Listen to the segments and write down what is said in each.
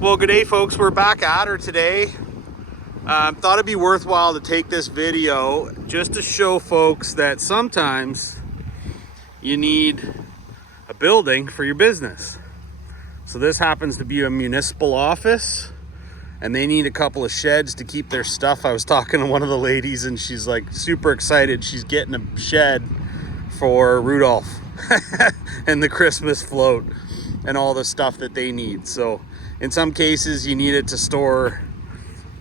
Well, good day, folks. We're back at her today. Thought it'd be worthwhile to take this video just to show folks that sometimes you need a building for your business. So this happens to be a municipal office and they need a couple of sheds to keep their stuff. I was talking to one of the ladies and she's like super excited. She's getting a shed for Rudolph and the Christmas float and all the stuff that they need. So in some cases you need it to store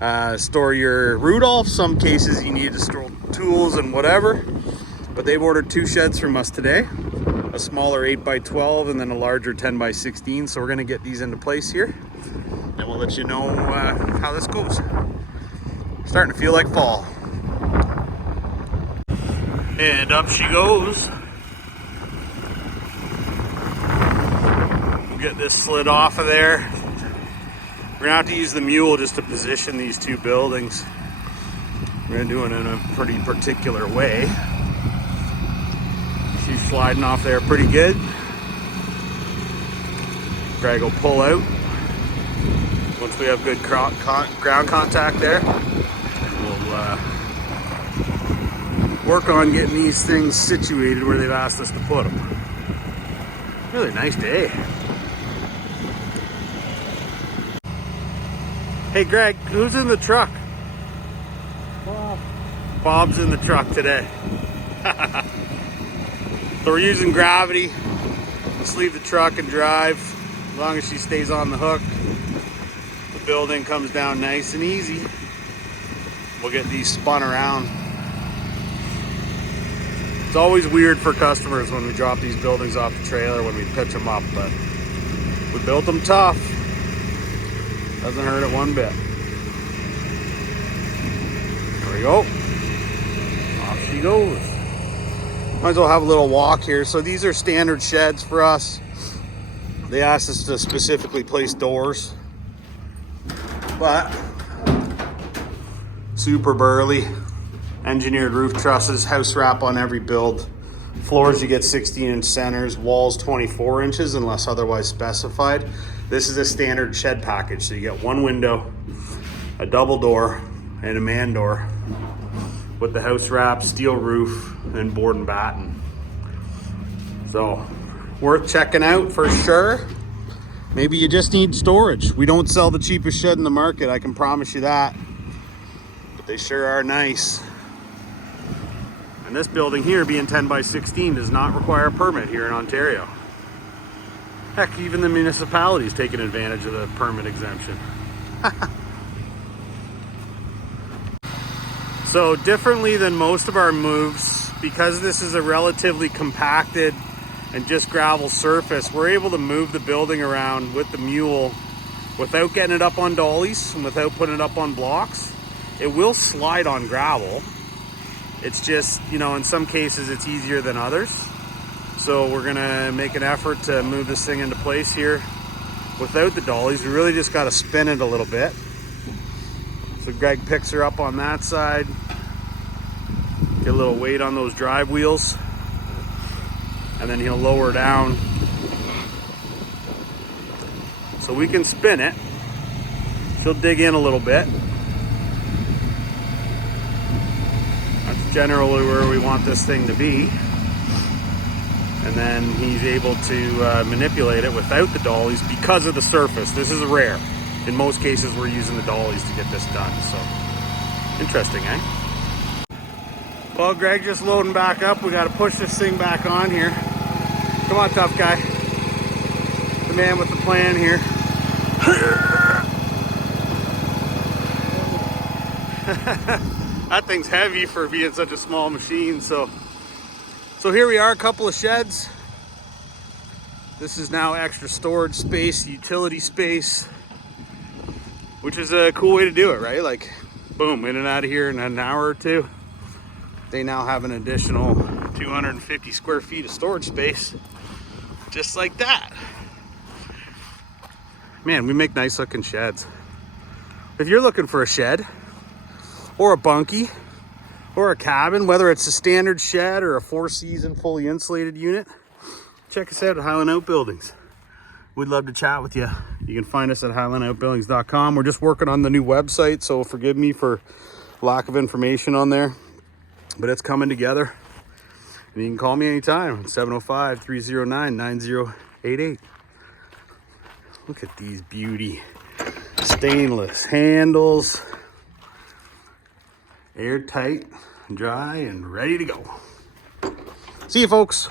your Rudolph. Some cases you need to store tools and whatever. But they've ordered 2 sheds from us today, a smaller 8x12 and then a larger 10x16. So we're gonna get these into place here and we'll let you know how this goes. Starting to feel like fall. And up she goes. We'll get this slid off of there. We're gonna have to use the mule just to position these 2 buildings. We're gonna do it in a pretty particular way. She's sliding off there pretty good. Greg will pull out. Once we have good ground contact there, we'll work on getting these things situated where they've asked us to put them. Really nice day. Hey Greg, who's in the truck? Bob. Bob's in the truck today. So we're using gravity. Let's leave the truck and drive. As long as she stays on the hook, the building comes down nice and easy. We'll get these spun around. It's always weird for customers when we drop these buildings off the trailer, when we pitch them up, but we built them tough. Doesn't hurt it one bit. There we go. Off she goes. Might as well have a little walk here. So these are standard sheds for us. They asked us to specifically place doors, but super burly. Engineered roof trusses, house wrap on every build. Floors, you get 16-inch centers, walls 24 inches unless otherwise specified. This is a standard shed package. So you get 1 window, a double door, and a man door with the house wrap, steel roof, and board and batten. So worth checking out for sure. Maybe you just need storage. We don't sell the cheapest shed in the market, I can promise you that. But they sure are nice. And this building here, being 10x16, does not require a permit here in Ontario. Heck, even the municipality's taking advantage of the permit exemption. So differently than most of our moves, because this is a relatively compacted and just gravel surface, we're able to move the building around with the mule without getting it up on dollies and without putting it up on blocks. It will slide on gravel. It's just, you know, in some cases it's easier than others. So we're gonna make an effort to move this thing into place here without the dollies. We really just gotta spin it a little bit. So Greg picks her up on that side. Get a little weight on those drive wheels. And then he'll lower down so we can spin it. She'll dig in a little bit. That's generally where we want this thing to be. And then he's able to manipulate it without the dollies because of the surface. This is rare. In most cases, we're using the dollies to get this done. So, interesting, eh? Well, Greg just loading back up. We got to push this thing back on here. Come on, tough guy. The man with the plan here. That thing's heavy for being such a small machine. So here we are, a couple of sheds. This is now extra storage space, utility space, which is a cool way to do it, right? Like, boom, in and out of here in an hour or 2. They now have an additional 250 square feet of storage space, just like that. Man, we make nice looking sheds. If you're looking for a shed or a bunkie or a cabin, whether it's a standard shed or a 4-season fully insulated unit, check us out at Highland Outbuildings. We'd love to chat with you. You can find us at HighlineOutbuildings.com. We're just working on the new website, so forgive me for lack of information on there, but it's coming together. And you can call me anytime, 705-309-9088. Look at these beauty. Stainless handles. Airtight, dry, and ready to go. See you, folks.